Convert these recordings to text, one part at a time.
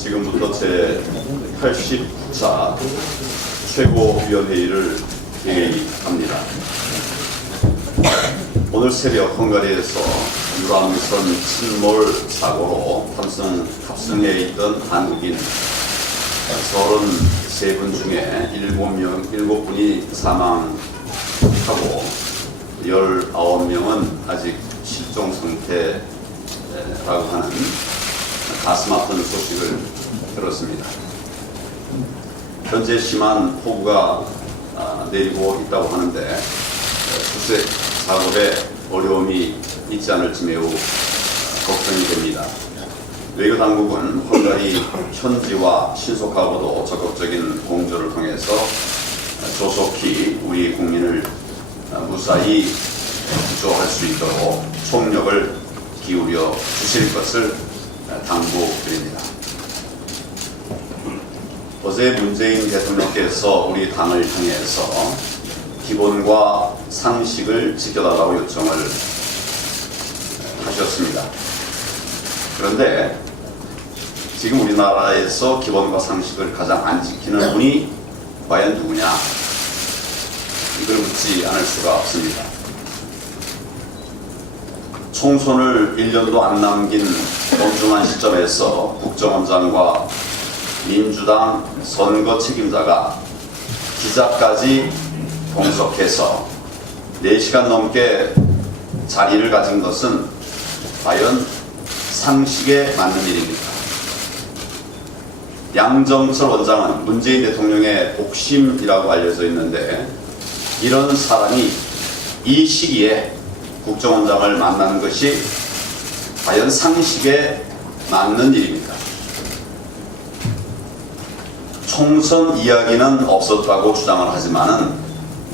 지금부터 제 89차 최고위원회의를 개의합니다. 오늘 새벽 헝가리에서 유람선 침몰 사고로 탑승해 있던 한국인 33분 중에 7분이 사망하고 19명은 아직 실종 상태라고 하는 가슴 아픈 소식을 들었습니다. 현재 심한 폭우가 내리고 있다고 하는데 수색 작업에 어려움이 있지 않을지 매우 걱정이 됩니다. 외교 당국은 헝가리 현지와 신속하고도 적극적인 공조를 통해서 조속히 우리 국민을 무사히 구조할 수 있도록 총력을 기울여 주실 것을 당부드립니다. 어제 문재인 대통령께서 우리 당을 향해서 기본과 상식을 지켜달라고 요청을 하셨습니다. 그런데 지금 우리나라에서 기본과 상식을 가장 안 지키는 분이 과연 누구냐? 이걸 묻지 않을 수가 없습니다. 총선을 1년도 안 남긴 엄중한 시점에서 국정원장과 민주당 선거 책임자가 기자까지 동석해서 4시간 넘게 자리를 가진 것은 과연 상식에 맞는 일입니까? 양정철 원장은 문재인 대통령의 복심이라고 알려져 있는데 이런 사람이 이 시기에 국정원장을 만나는 것이 과연 상식에 맞는 일입니까? 총선 이야기는 없었다고 주장을 하지만은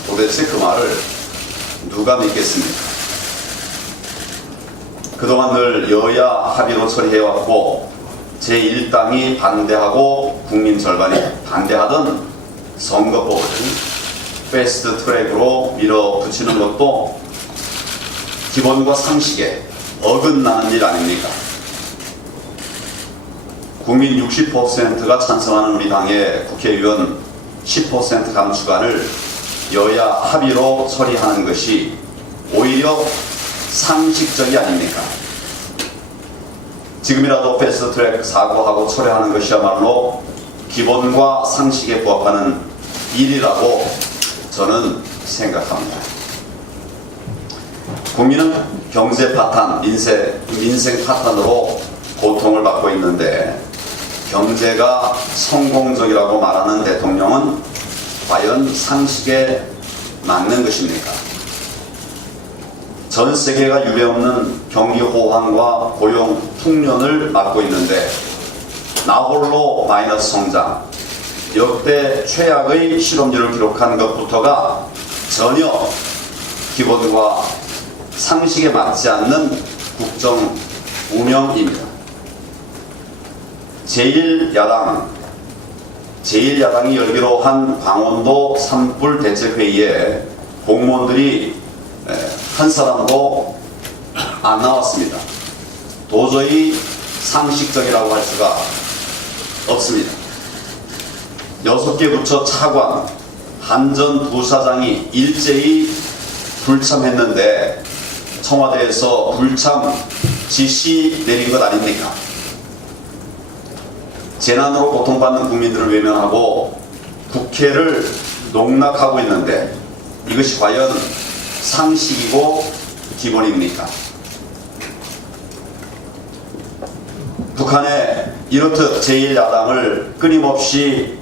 도대체 그 말을 누가 믿겠습니까? 그동안 늘 여야 합의로 처리해왔고 제1당이 반대하고 국민 절반이 반대하던 선거법을 패스트 트랙으로 밀어붙이는 것도 기본과 상식에 어긋나는 일 아닙니까? 국민 60%가 찬성하는 우리 당의 국회의원 10% 감축안을 여야 합의로 처리하는 것이 오히려 상식적이 아닙니까? 지금이라도 패스트트랙 사고하고 처리하는 것이야말로 기본과 상식에 부합하는 일이라고 저는 생각합니다. 국민은 경제 파탄, 민생 파탄으로 고통을 받고 있는데 경제가 성공적이라고 말하는 대통령은 과연 상식에 맞는 것입니까? 전 세계가 유례없는 경기 호황과 고용 풍년을 맞고 있는데 나홀로 마이너스 성장, 역대 최악의 실업률을 기록한 것부터가 전혀 기본과 상식에 맞지 않는 국정 운영입니다. 제1야당이 열기로 한 강원도 산불 대책회의에 공무원들이 한 사람도 안 나왔습니다. 도저히 상식적이라고 할 수가 없습니다. 6개 부처 차관, 한전 부사장이 일제히 불참했는데 청와대에서 불참 지시 내린 것 아닙니까? 재난으로 고통받는 국민들을 외면하고 국회를 농락하고 있는데 이것이 과연 상식이고 기본입니까? 북한에 이렇듯 제1야당을 끊임없이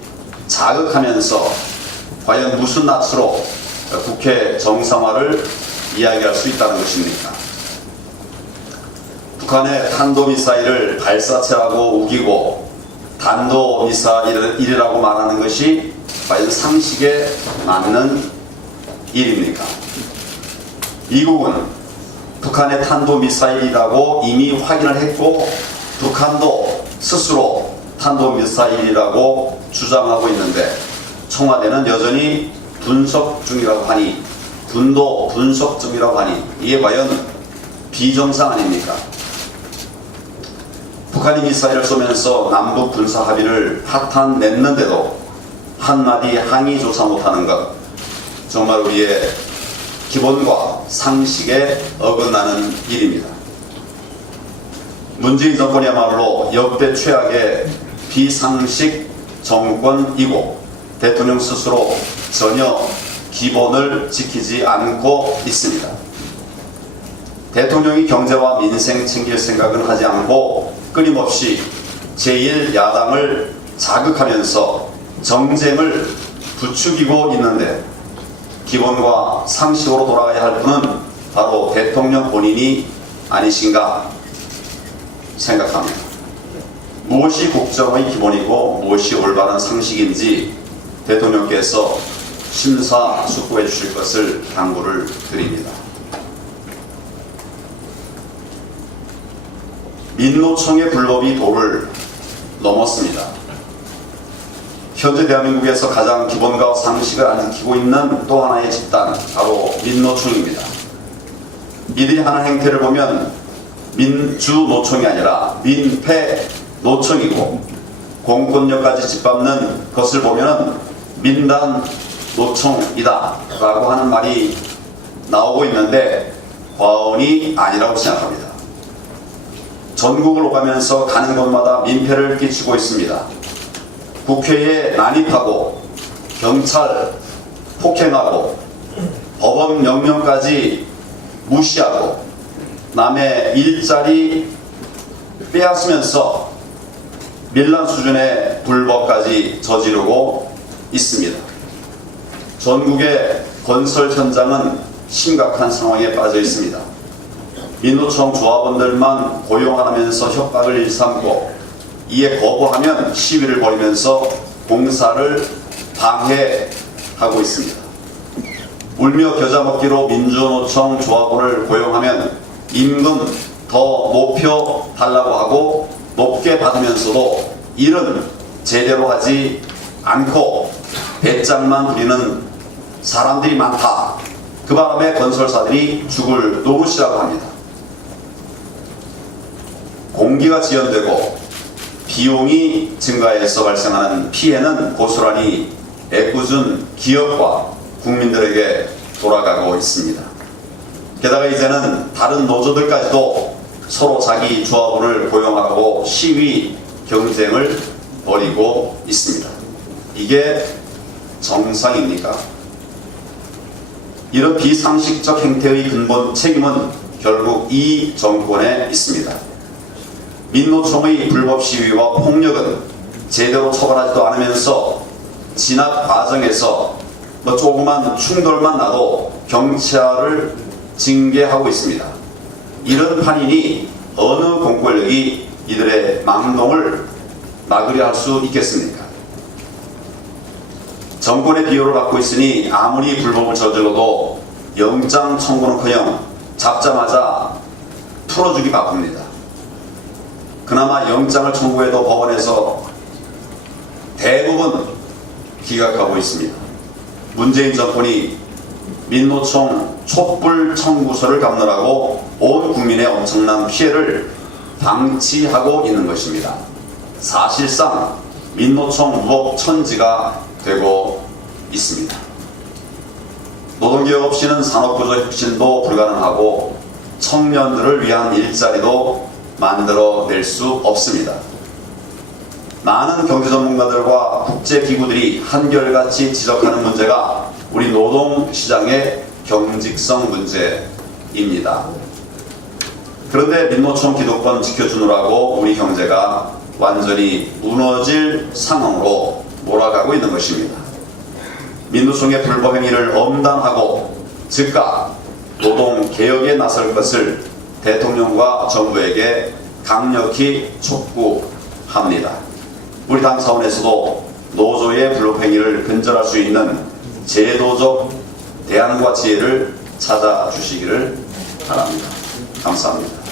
자극하면서 과연 무슨 낯으로 국회 정상화를 이야기할 수 있다는 것입니까? 북한의 탄도미사일을 발사체라고 우기고 단도미사일이라고 말하는 것이 과연 상식에 맞는 일입니까? 미국은 북한의 탄도미사일이라고 이미 확인을 했고 북한도 스스로 탄도미사일이라고 주장하고 있는데 청와대는 여전히 분석 중이라고 하니 분도 분석 중이라고 하니 이게 과연 비정상 아닙니까? 북한이 미사일을 쏘면서 남북 군사 합의를 파탄냈는데도 한마디 항의조차 못하는 것, 정말 우리의 기본과 상식에 어긋나는 일입니다. 문재인 정권이야말로 역대 최악의 비상식 정권이고 대통령 스스로 전혀 기본을 지키지 않고 있습니다. 대통령이 경제와 민생 챙길 생각은 하지 않고 끊임없이 제1야당을 자극하면서 정쟁을 부추기고 있는데 기본과 상식으로 돌아가야 할 분은 바로 대통령 본인이 아니신가 생각합니다. 무엇이 국정의 기본이고 무엇이 올바른 상식인지 대통령께서 심사숙고해 주실 것을 당부를 드립니다. 민노총의 불법이 도를 넘었습니다. 현재 대한민국에서 가장 기본과 상식을 안 지키고 있는 또 하나의 집단, 바로 민노총입니다. 이들이 하는 행태를 보면 민주노총이 아니라 민폐노총이고 공권력까지 짓밟는 것을 보면 민단노총이다 라고 하는 말이 나오고 있는데 과언이 아니라고 생각합니다. 전국을 오가면서 가는 곳마다 민폐를 끼치고 있습니다. 국회에 난입하고 경찰 폭행하고 법원 명령까지 무시하고 남의 일자리 빼앗으면서 밀란 수준의 불법까지 저지르고 있습니다. 전국의 건설 현장은 심각한 상황에 빠져 있습니다. 민노총 조합원들만 고용하면서 협박을 일삼고 이에 거부하면 시위를 벌이면서 공사를 방해하고 있습니다. 울며 겨자 먹기로 민주노총 조합원을 고용하면 임금 더 높여 달라고 하고 높게 받으면서도 일은 제대로 하지 않고 배짱만 부리는 사람들이 많다. 그 바람에 건설사들이 죽을 노릇이라고 합니다. 공기가 지연되고 비용이 증가해서 발생하는 피해는 고스란히 애꿎은 기업과 국민들에게 돌아가고 있습니다. 게다가 이제는 다른 노조들까지도 서로 자기 조합원을 고용하고 시위 경쟁을 벌이고 있습니다. 이게 정상입니까? 이런 비상식적 행태의 근본 책임은 결국 이 정권에 있습니다. 민노총의 불법 시위와 폭력은 제대로 처벌하지도 않으면서 진압 과정에서 조그만 충돌만 나도 경찰을 징계하고 있습니다. 이런 판이니 어느 공권력이 이들의 망동을 막으려 할 수 있겠습니까? 정권의 비호를 받고 있으니 아무리 불법을 저질러도 영장 청구는커녕 잡자마자 풀어주기 바쁩니다. 그나마 영장을 청구해도 법원에서 대부분 기각하고 있습니다. 문재인 정권이 민노총 촛불 청구서를 감느라고 온 국민의 엄청난 피해를 방치하고 있는 것입니다. 사실상 민노총 무법 천지가 되고 있습니다. 노동개혁 없이는 산업구조 혁신도 불가능하고 청년들을 위한 일자리도 만들어낼 수 없습니다. 많은 경제전문가들과 국제기구들이 한결같이 지적하는 문제가 우리 노동시장의 경직성 문제입니다. 그런데 민노총 기득권 지켜주느라고 우리 경제가 완전히 무너질 상황으로 몰아가고 있는 것입니다. 민노총의 불법 행위를 엄단하고 즉각 노동개혁에 나설 것을 대통령과 정부에게 강력히 촉구합니다. 우리 당 차원에서도 노조의 불법 행위를 근절할 수 있는 제도적 대안과 지혜를 찾아주시기를 바랍니다. 감사합니다.